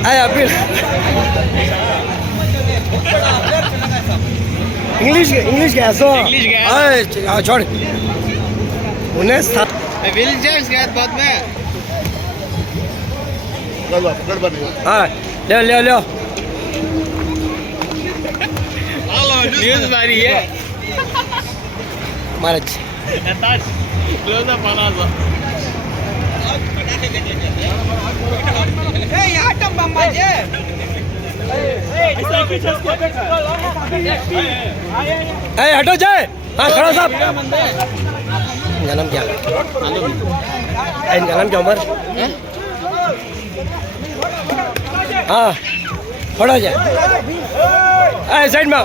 Appeal English English क्या so English गया छोड़ उन्हें विल जैक्स गया बाद में हाँ ले ले ले न्यूज़ बारी है महाराज क्लोज अप बना दो ए आटम बम्बा जे हटो जाए हाँ खड़ा साहब इनका नाम क्या इनका नाम क्या उमर हाँ खड़ा जाए साइड में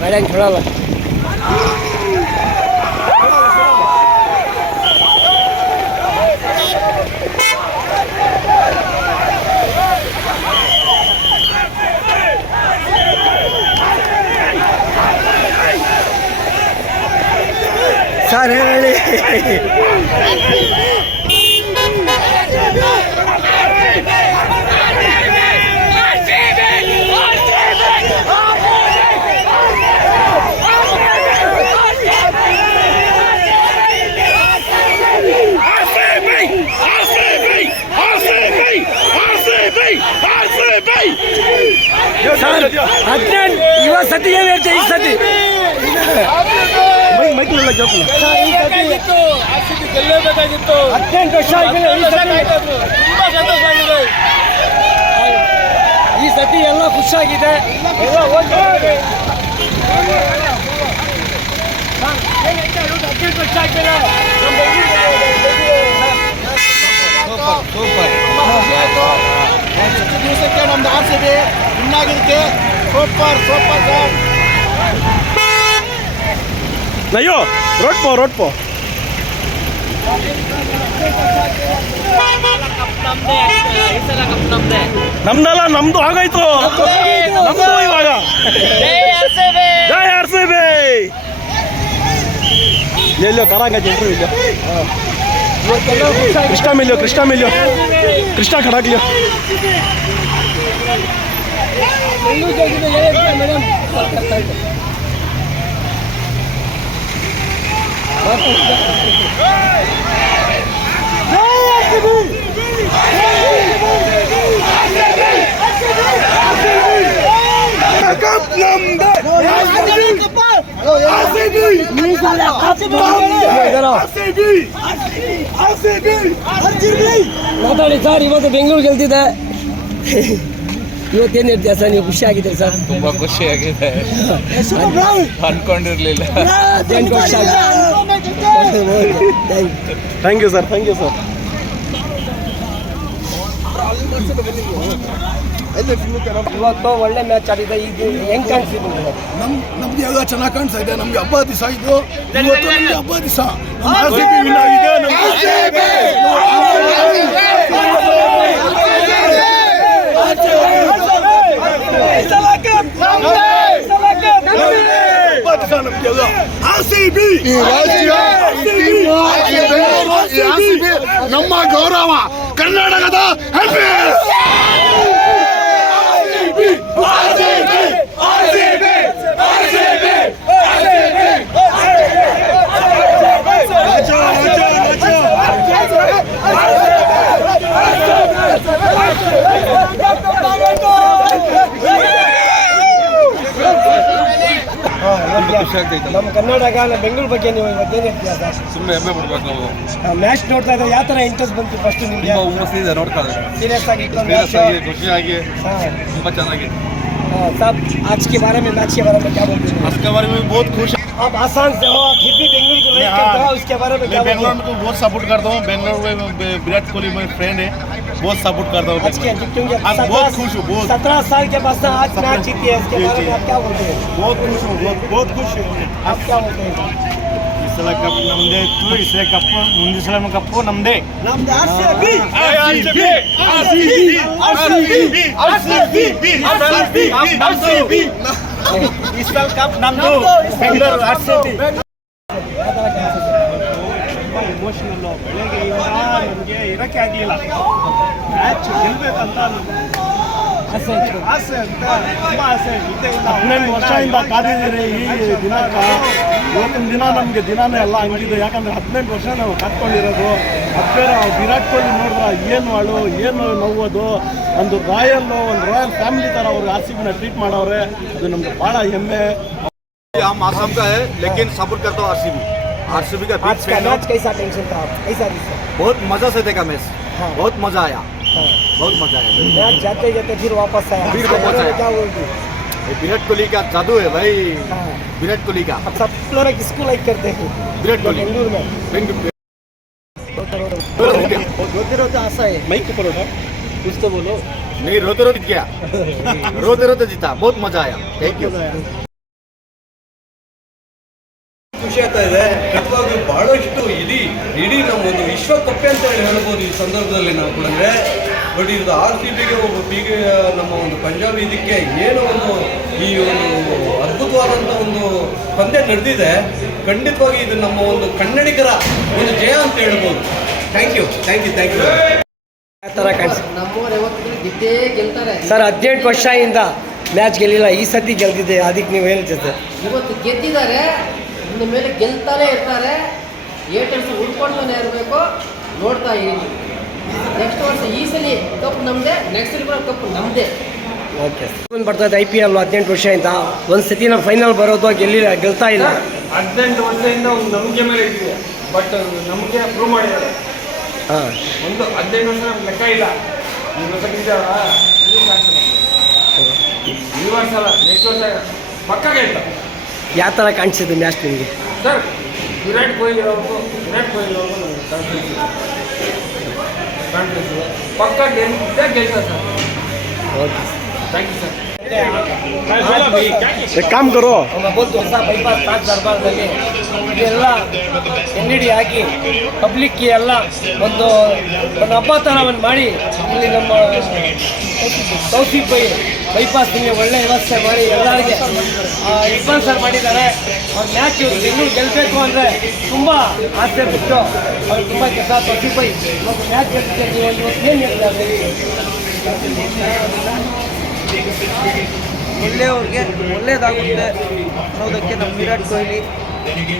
मैडम थोड़ा ला ಯಾರು ಹೇಳಿ ಇವಾಗ ಸತಿ ಏನು ಹೇಳ್ತೀವಿ ಈ ಸತಿ ಮೈಕಲ್ಲ ಜೋಕಲ್ಲ ಗೆಲ್ಲಬೇಕಾಗಿತ್ತು 18 ವರ್ಷ ಈ ಸತಿ ಎಲ್ಲ ಖುಷಿಯಾಗಿದೆ ಎಲ್ಲ ಓದ್ತಾರೆ 18 ವರ್ಷ ಆಗಿದೆ ಸೂಪರ್ ದಿವಸಕ್ಕೆ ನಮ್ದು RCB ಇನ್ನಾಗಿದ್ದಕ್ಕೆ ಸೂಪರ್ ಸೂಪರ್ ಸರ್. ಅಯ್ಯೋ ರೋಡ್ ಪೋ ನಮ್ದಲ್ಲ ನಮ್ದು ಆಗೋಯ್ತು ನಮ್ದು ಇವಾಗ ಜೈ RCB ಎಲ್ಲೋ ಕರಾಂಗ ಜನರು ಇಲ್ಲ ಕೃಷ್ಣ ಮಿಲ್ಯೋ ಕೃಷ್ಣ ಖಡಾಗ್ಲಿಯೋ ಮಾತಾಡಿ ಸರ್ ಇವತ್ತು ಬೆಂಗಳೂರು ಗೆಲ್ತಿದೆ ಇವತ್ತೇನು ಹೇಳ್ತೀಯ ಸರ್ ನೀವು ಖುಷಿ ಆಗಿದ್ದೀರಿ ಸರ್ ತುಂಬಾ ಖುಷಿಯಾಗಿದೆ ಅನ್ಕೊಂಡಿರ್ಲಿಲ್ಲ ಥ್ಯಾಂಕ್ ಯು ಸರ್ ಇವತ್ತು ಒಳ್ಳೆ ಮ್ಯಾಚ್ ಆಡಿದೆ ಇದು ಹೆಂಗ್ ಕಾಣಿಸ್ತಿದೆ ನಮ್ಗೆ ಎಲ್ಲ ಚೆನ್ನಾಗಿ ಕಾಣಿಸ್ತಾ ಇದೆ. ನಮ್ಗೆ ಹಬ್ಬ ದಿವಸ ಇದು ಇವತ್ತು ನಮ್ಗೆ ಹಬ್ಬ ದಿವಸ RCB ವಿನ್ ಆಗಿದೆ. ನಮ್ಮ ಗೌರವ ಕರ್ನಾಟಕದ ನಮ್ಮ ಕರ್ನಾಟಕ ಬೆಂಗಳೂರು ಬಗ್ಗೆ ನೀವು ಇವತ್ತೇನು ಹೇಳ್ತೀರಾ ಸರ್? ಸುಮ್ಮನೆ ಹೆಮ್ಮೆ ಪಡ್ಬೇಕು ನಾವು. ಮ್ಯಾಚ್ ನೋಡ್ತಾ ಇದ್ರೆ ಯಾವ ಥರ ಇಂಟ್ರೆಸ್ಟ್ ಬಂತು ಫಸ್ಟ್ ನಿಮಗೆ? ಹುಮ್ಮಸ್ಸಿದೆ ನೋಡ್ತಾ ಇದ್ದಾರೆ. सीरियस आगे ಖುಷಿಯಾಗಿ हाँ ತುಂಬಾ ಚೆನ್ನಾಗಿ. साहब आज के बारे में मैच के बारे में क्या बोलते हैं? आज के बारे में बहुत खुश है. आप आसान से हो फिर भी बेंगलुरु को लाइक करते हो उसके बारे में क्या बोलते बेंगलोर को बहुत सपोर्ट करता हूँ. बेंगलोर में विराट कोहली मेरे फ्रेंड है. बहुत सपोर्ट करता हूँ. आज के क्योंकि आज बहुत खुश हूँ. बहुत 17 साल के बाद आज मैच जीती है इसके बारे में आप क्या बोलते हैं? बहुत खुश हूँ. बहुत खुश हूँ. आप क्या बोलते हैं? ಈ ಸಲ ಕಪ್ ನಮ್ದೇ ಇತ್ತು. ಈ ಸಲ ಕಪ್ ಮುಂದಿನ ಸಲ ಕಪ್ಪು ನಮ್ದೇ. ನಮ್ದು RCB ಈ ಸಲ ಕಪ್ ನಮ್ದು ಬೆಂಗಳೂರು RCB. ಇಮೋಷನಲ್ಲು ಬೆಳಗ್ಗೆ ನಮಗೆ ಇರೋಕ್ಕೆ ಆಗಲಿಲ್ಲ. ಮ್ಯಾಚ್ ಗೆಲ್ಬೇಕಂತ ಆಸೆ ಅಂತ ತುಂಬ ಆಸೆ ಇದ್ದೇ ಇಲ್ಲ. 18 ವರ್ಷದಿಂದ ಕಾದಿದ್ದೀರಿ ಈ ದಿನಕ್ಕೆ. ಇವತ್ತಿನ ದಿನ ನಮಗೆ ದಿನಾನೇ ಎಲ್ಲ ಹಂಗಿದೆ. ಯಾಕಂದ್ರೆ 18 ವರ್ಷ ನಾವು ಕಾತ್ಕೊಂಡಿರೋದು. ಬೇರೆ ವಿರಾಟ್ ಕೊಹ್ಲಿ ನೋಡಿದ್ರೆ ಏನು ಅಳು ಏನು ನೋವೋದು. ಒಂದು ರಾಯಲ್ ಫ್ಯಾಮಿಲಿ ಥರ ಅವ್ರಿಗೆ RCB ಟ್ರೀಟ್ ಮಾಡವ್ರೆ. ಅದು ನಮ್ಗೆ ಭಾಳ ಹೆಮ್ಮೆ. हम आसाम का है लेकिन सपोर्ट करता हूँ RCB का आज का मैच कैसा टेंशन था? कैसा बहुत मजा से देखा मैच. हाँ। बहुत मजा आया. हाँ। बहुत मजा आया. मैच जाते जाते फिर वापस आया. फिर इसके वापस बारे में आया. क्या बोलते? ये विराट कोहली का जादू है भाई. हाँ। विराट कोहली का. अब सब लोग किसको लाइक करते हैं? विराट कोहली. बेंगलुरु में रोते आशा है. ಮೈಕ್ ಪರೋಟ कुछ तो बोलो. नहीं रोते रोते क्या रोते रोते जीता. बहुत मजा आया. Thank you. ಖುಷಿ ಆಗ್ತಾ ಇದೆ. ಖಂಡಿತವಾಗಿ ಬಹಳಷ್ಟು ಇಡೀ ನಮ್ಮ ಒಂದು ವಿಶ್ವಕಪ್ ಅಂತ ಹೇಳಿ ಹೇಳ್ಬೋದು ಈ ಸಂದರ್ಭದಲ್ಲಿ ನಾವು ಕೂಡ. ಬಟ್ ಇದು RCBಗೆ ಒಬ್ಬ ನಮ್ಮ ಒಂದು ಪಂಜಾಬ್ ಇದಕ್ಕೆ ಏನೋ ಒಂದು ಈ ಒಂದು ಅದ್ಭುತವಾದಂಥ ಒಂದು ಪಂದ್ಯ ನಡೆದಿದೆ. ಖಂಡಿತವಾಗಿ ಇದು ನಮ್ಮ ಒಂದು ಕನ್ನಡಿಗರ ಒಂದು ಜಯ ಅಂತ ಹೇಳ್ಬೋದು. Thank you. ಯಾವ ಥರ ಕಾಣಿಸಿ ನಮ್ಮವ್ರು ಯಾವತ್ತಿದ್ರು ಗೆದ್ದೇ ಗೆಲ್ತಾರೆ. ಸರ್ 18 ವರ್ಷದಿಂದ ಮ್ಯಾಚ್ ಗೆಲ್ಲಿಲ್ಲ, ಈ ಸತಿ ಗೆಲ್ತಿದೆ, ಅದಕ್ಕೆ ನೀವು ಹೇಳ್ತಿದ್ದೆ. ಇವತ್ತು ಗೆದ್ದಿದ್ದಾರೆ, ಇನ್ನು ಮೇಲೆ ಗೆಲ್ತಾನೆ ಇರ್ತಾರೆ. ಏಟರ್ಸ್ ಉಳ್ಕೊಂಡ್ತಾನೆ ಇರಬೇಕು. ನೋಡ್ತಾ ಇದ್ದೀನಿ. ನೆಕ್ಸ್ಟ್ ವರ್ಷ ಈ ಸಲ ಕಪ್ ನಮ್ಮದೇ, ನೆಕ್ಸ್ಟ್ ಸಲ ಕೂಡ ಕಪ್ ನಮ್ಮದೇ. ಓಕೆ. ಬರ್ತಾ ಇದೆ IPL 18 ವರ್ಷದಿಂದ ಒಂದು ಸತಿ ನಾವು ಫೈನಲ್ ಬರೋದು ಗೆಲ್ತಾ ಇಲ್ಲ. 18 ವರ್ಷದಿಂದ ಒಂದು ನಂಬಿಕೆ ಮೇಲೆ ಇಟ್ಟಿದೆ, ಬಟ್ ನಂಬಿಕೆ ಪ್ರೂವ್ ಮಾಡಿದ್ದಾರೆ. ಹಾಂ, ಒಂದು 18 ವರ್ಷ ನಮ್ಗೆ ಲೆಕ್ಕ ಇಲ್ಲ. ಈ ವರ್ಷ ಗೆದ್ದಾವ, ಇದು ಸಾಕು ನಮ್ಗೆ. ಈ ವರ್ಷ ಅಲ್ಲ, ನೆಕ್ಸ್ಟ್ ವರ್ಷ ಪಕ್ಕ ಗೆಲ್ತಾರೆ. ಯಾವ ಥರ ಕಾಣಿಸಿದೆ ಮ್ಯಾಚ್ ನಿಮಗೆ? ಸರ್, ವಿರಾಟ್ ಕೊಹ್ಲಿ ಅವ್ರಿಗೂ ನಮ್ಗೆ ಕಾನ್ಫಿಡೆನ್ಸ್ ಇದೆ. ಪಕ್ಕ ಗೆಲ್ತಾರೆ sir. Okay, thank you sir. एक काम करो, ಒಂದು ಹೊಸ ಬೈಪಾಸ್ ತಾಜ್ ದರ್ಬಾರ್ದಲ್ಲಿ ಇದೆಲ್ಲ LED ಹಾಕಿ ಪಬ್ಲಿಕ್ಗೆ ಎಲ್ಲ ಒಂದು ಹಬ್ಬ ಥರ ಒಂದು ಮಾಡಿ ಇಲ್ಲಿ ನಮ್ಮ ತೌಫೀಕ್ ಬೈಪಾಸ್ ಇಲ್ಲಿ ಒಳ್ಳೆ ವ್ಯವಸ್ಥೆ ಮಾಡಿ ಎಲ್ಲರಿಗೆ ಸ್ಪಾನ್ಸರ್ ಮಾಡಿದ್ದಾರೆ. ಅವ್ರ ಮ್ಯಾಚ್ ಬೆಂಗಳೂರು ಗೆಲ್ಲಬೇಕು ಅಂದರೆ ತುಂಬ ಆಸೆ ಬಿಟ್ಟು ಅವ್ರು ತುಂಬ ಕೆಲಸ. ತೌಫೀಕ್ ಇವತ್ತು ಮ್ಯಾಚ್ ಗೆಲ್ತಿದ್ದೆ, ನೀವು ಇವತ್ತೇನು ಹೇಳ್ತಾರೆ? ಒಳ್ಳೆಯವ್ರಿಗೆ ಒಳ್ಳೆಯದಾಗುತ್ತೆ ಅನ್ನೋದಕ್ಕೆ ನಮ್ಮ ವಿರಾಟ್ ಕೊಹ್ಲಿ,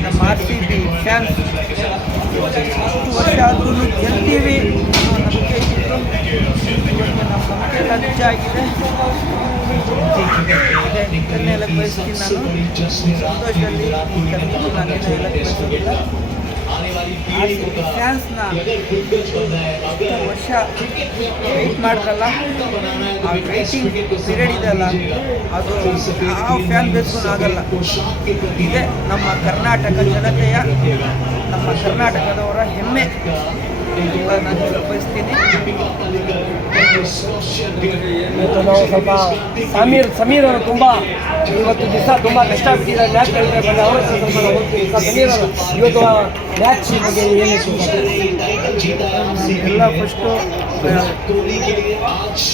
ನಮ್ಮ RCB ಫ್ಯಾನ್ಸ್ ಅಷ್ಟು ವರ್ಷ ಆದ್ರೂ ಗೆಲ್ತೀವಿ ಅನ್ನೋ ನಂಬಿಕೆ ಇತ್ತು. ಇವತ್ತು ನಮ್ಮ ನಂಬಿಕೆ ಎಲ್ಲ ನಿಜ ಆಗಿದೆ. ಇದನ್ನೇ ಹೇಳಕ್ಕೆ ಬಯಸ್ತೀನಿ ನಾನು. ಸಂತೋಷದಲ್ಲಿ ನಾನು ಹೇಳಕ್ಕೆ ಬಯಸೋದಿಲ್ಲ. ಫ್ಯಾನ್ಸ್ನ ವರ್ಷ ವೆಯ್ಟ್ ಮಾಡ್ರಲ್ಲ, ಆ ವೆಯ್ಟಿಂಗ್ ಪೀರಿಯಡ್ ಇದೆಯಲ್ಲ, ಅದು ಯಾವ ಫ್ಯಾನ್ ಬೇಸ್ಗೂ ಆಗಲ್ಲ. ಇದೇ ನಮ್ಮ ಕರ್ನಾಟಕ ಜನತೆಯ, ನಮ್ಮ ಕರ್ನಾಟಕದವರ ಹೆಮ್ಮೆ ಅಂತ ನಾನು ಬಯಸ್ತೀನಿ. ಇವತ್ತು ನಾವು ಸ್ವಲ್ಪ ಸಮೀರ್ ಅವರು ತುಂಬ ಇವತ್ತು ದಿವಸ ತುಂಬ ಕಷ್ಟಪಟ್ಟಿದ್ದಾರೆ ಮ್ಯಾಚ್ ಗೆಲ್ತಾರೆ ಬಂದು ಅವರು ಸ್ವಲ್ಪ ನಾವು ಹೋಗ್ತೀವಿ. ಸಮೀರ್ ಅವರು ಇವತ್ತು ಮ್ಯಾಚ್ ಬಗ್ಗೆ ಎಲ್ಲ ಫಸ್ಟು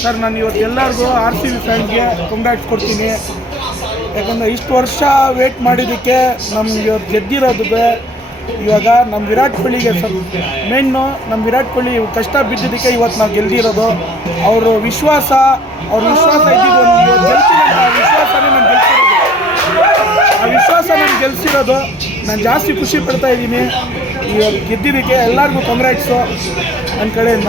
ಸರ್, ನಾನು ಇವತ್ತು ಎಲ್ಲರಿಗೂ RCB ಫ್ಯಾನ್ಗೆ ಕಂಗ್ರಾಟ್ಸ್ ಕೊಡ್ತೀನಿ. ಯಾಕಂದರೆ ಇಷ್ಟು ವರ್ಷ ವೇಟ್ ಮಾಡಿದ್ದಕ್ಕೆ ನಮ್ಗೆ ಇವತ್ತು ಗೆದ್ದಿರೋದಕ್ಕೆ ಇವಾಗ ನಮ್ಮ ವಿರಾಟ್ ಕೊಹ್ಲಿಗೆ ಮೇನ್ನು ನಮ್ಮ ವಿರಾಟ್ ಕೊಹ್ಲಿ ಕಷ್ಟ ಬಿದ್ದಿದ್ದಕ್ಕೆ ಇವತ್ತು ನಾವು ಗೆಲ್ದಿರೋದು. ಅವ್ರ ವಿಶ್ವಾಸ ಇದ್ದಿದ್ದು ಇವತ್ತು ಗೆಲ್ತೀನಿ ಅಂತ ವಿಶ್ವಾಸನೇ ನಾನು ಗೆಲ್ಸಿರೋದು. ಆ ವಿಶ್ವಾಸ ನಾನು ಗೆಲ್ಸಿರೋದು. ನಾನು ಜಾಸ್ತಿ ಖುಷಿ ಪಡ್ತಾ ಇದ್ದೀನಿ ಇವತ್ತು ಗೆದ್ದಿದ್ದಕ್ಕೆ. ಎಲ್ಲರಿಗೂ ಕಂಗ್ರಾಟ್ಸು ನನ್ನ ಕಡೆಯಿಂದ.